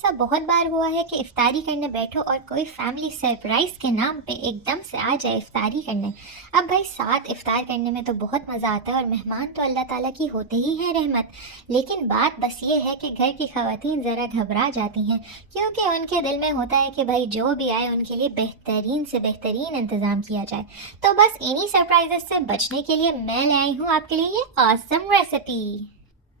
ऐसा बहुत बार हुआ है कि इफ्तारी करने बैठो और कोई फैमिली सरप्राइज के नाम पे एकदम से आ जाए इफ्तारी करने। अब भाई साथ इफ्तार करने में तो बहुत मज़ा आता है और मेहमान तो अल्लाह ताला की होते ही हैं रहमत। लेकिन बात बस ये है कि घर की खवातीन ज़रा घबरा जाती हैं, क्योंकि उनके दिल में होता है कि भाई जो भी आए उनके लिए बेहतरीन से बेहतरीन इंतज़ाम किया जाए। तो बस इन्हीं सरप्राइजेस से बचने के लिए मैं ले आई हूँ आपके लिए ये ऑसम रेसिपी।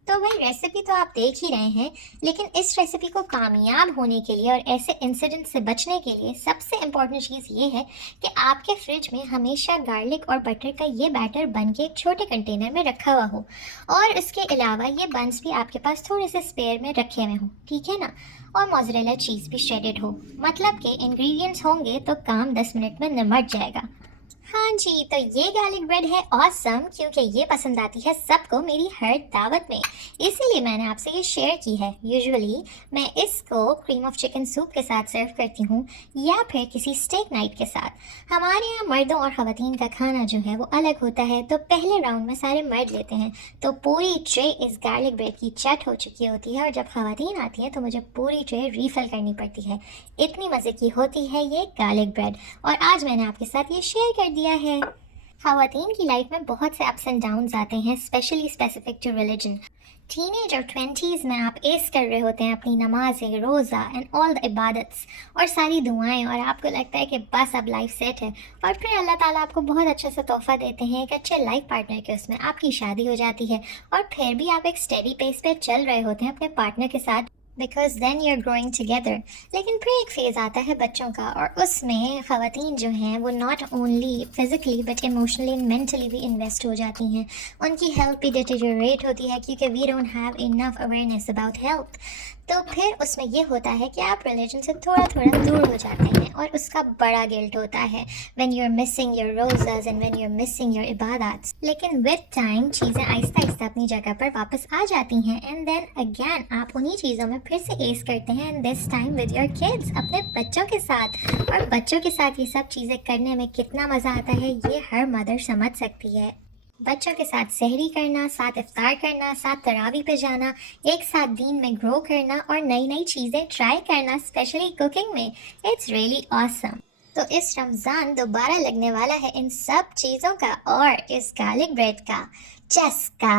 तो भाई रेसिपी तो आप देख ही रहे हैं, लेकिन इस रेसिपी को कामयाब होने के लिए और ऐसे इंसिडेंट से बचने के लिए सबसे इम्पोर्टेंट चीज़ ये है कि आपके फ्रिज में हमेशा गार्लिक और बटर का ये बैटर बन के एक छोटे कंटेनर में रखा हुआ हो, और इसके अलावा ये बंस भी आपके पास थोड़े से स्पेयर में रखे हुए हों, ठीक है ना। और मोज़रेला चीज़ भी श्रेडेड हो, मतलब कि इंग्रेडिएंट्स होंगे तो काम 10 मिनट में निमट जाएगा। हाँ जी, तो ये गार्लिक ब्रेड है ऑसम, क्योंकि ये पसंद आती है सबको मेरी हर दावत में, इसीलिए मैंने आपसे ये शेयर की है। यूजुअली मैं इसको क्रीम ऑफ चिकन सूप के साथ सर्व करती हूँ या फिर किसी स्टेक नाइट के साथ। हमारे यहाँ मर्दों और ख़वातीन का खाना जो है वो अलग होता है, तो पहले राउंड में सारे मर्द लेते हैं, तो पूरी ट्रे इस गार्लिक ब्रेड की चट हो चुकी होती है, और जब ख़वातीन आती हैं तो मुझे पूरी ट्रे रीफ़िल करनी पड़ती है। इतनी मज़े की होती है ये गार्लिक ब्रेड, और आज मैंने आपके साथ ये शेयर कर दिया है। ख़वातीन की लाइफ में बहुत से अप्स एंड डाउन्स आते हैं, specially specific to religion. Teenage और 20s में आप एस कर रहे होते हैं अपनी नमाज़ें, रोज़ा एंड ऑल द इबादत्स और सारी दुआएं, और आपको लगता है कि बस अब लाइफ सेट है, और फिर अल्लाह ताला आपको बहुत अच्छा सा तोहफ़ा देते हैं, एक अच्छे लाइफ पार्टनर के, उसमें आपकी शादी हो जाती है, और फिर भी आप एक स्टेडी पेस पे चल रहे होते हैं अपने पार्टनर के साथ, because then you are growing together. लेकिन फिर एक फेज़ आता है बच्चों का, और उसमें ख़वातीन जो हैं वो not only physically but emotionally and mentally भी इन्वेस्ट हो जाती हैं। उनकी हेल्थ भी डिटेरियोरेट होती है, क्योंकि we don't have enough awareness about health. तो फिर उसमें ये होता है कि आप रिलीजन से थोड़ा थोड़ा दूर हो जाते हैं, और उसका बड़ा गिल्ट होता है when you are missing your rozas and when you are missing your ibadats. लेकिन विद टाइम चीज़ें आहिस्ता आहिस्ता अपनी जगह पर वापस आ जाती हैं, एंड देन अगेन आप उन्हीं चीज़ों में फिर से एस करते हैं, and this time with your kids, अपने बच्चों के साथ। और बच्चों के साथ ये सब चीज़ें करने में कितना मज़ा आता है ये हर मदर समझ सकती है। बच्चों के साथ सहरी करना, साथ इफ्तार करना, साथ तरावी पे जाना, एक साथ दीन में ग्रो करना और नई नई चीज़ें ट्राई करना, स्पेशली कुकिंग में, इट्स रियली ऑसम। तो इस रमज़ान दोबारा लगने वाला है इन सब चीज़ों का और इस गार्लिक ब्रेड का चस्का।